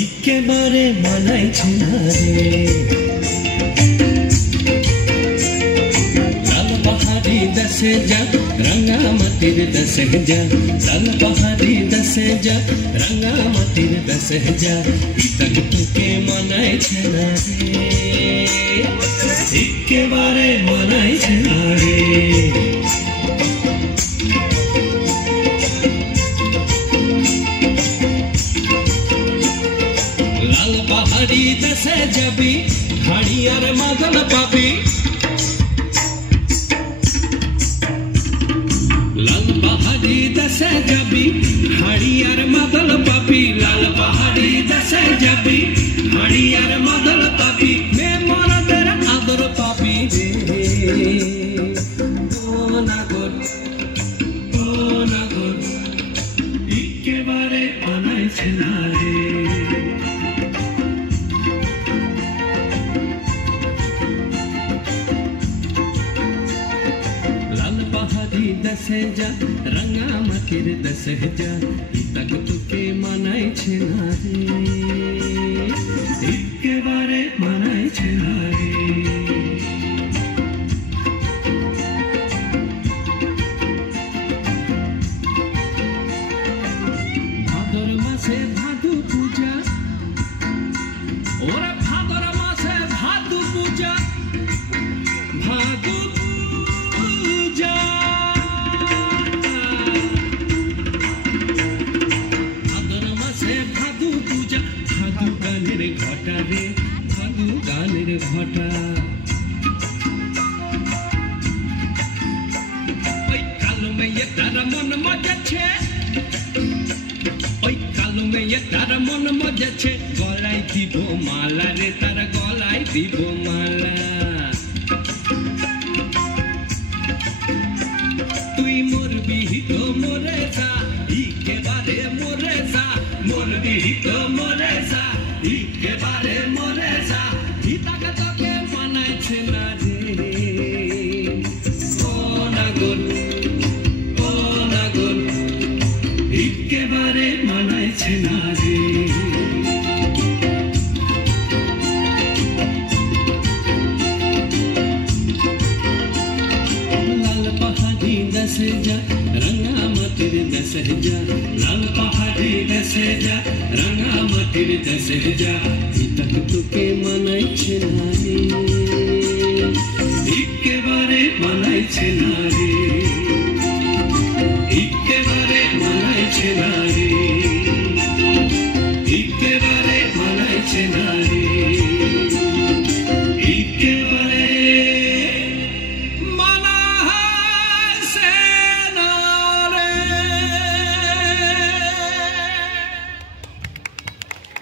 একেবারে মানাইছে না রে লাল পাহাড়ি দেশে যা রাঙা মাটির দেশে যা লাল পাহাড়ি দেশে যা রাঙা মাটির দেশে যা ইতক তোকে মানাইছে না রে একেবারে মানাইছে না রে লাল পাহাড়ি দেশে যাবি হাড়ি আর মাদল পাবি লাল পাহাড়ি দেশে যাবি হাড়ি আর মাদল পাবি লাল পাহাড়ি দেশে যাবি হাড়ি আর মাদল পাবি মে মরদের আদর পাবি রে ও নাগর একেবারে মানাইছে না রে दसे जा रंगा माटिर दसे जा इतक तुके मानाइछे ना रे एकेबारे मानाइछे ना रे भादर मासे भादु पूजा ओरे भादर मासे भादु पूजा भादु पूजा घटा रे भादु गानेर घटा ओई कालो में ये तारा मन मजा छे ओई कालो में ये तारा मन मजा छे गलाई दिबो माला रे तारा गलाई दिबो माला तुई मोरबी तो मोरे जा एकेबारे मोरे जा मोरबी तो मोरे जा एकेबारे मोरे जा इतक तोके मानाइछे ना रे ओ नागोर एकेबारे मानाइछे ना रे लाल पहाड़ी दसे जा रंगा माटिर दसे जा लाल पहाड़ी दसे जा रंगा माटिर दसे जा इतक तुके मानाइछे ना रे एकेबारे मानाइछे ना रे एकेबारे मानाइछे ना रे एकेबारे मानाइछे ना रे एकेबारे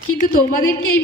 কিন্তু তোমাদেরকে এই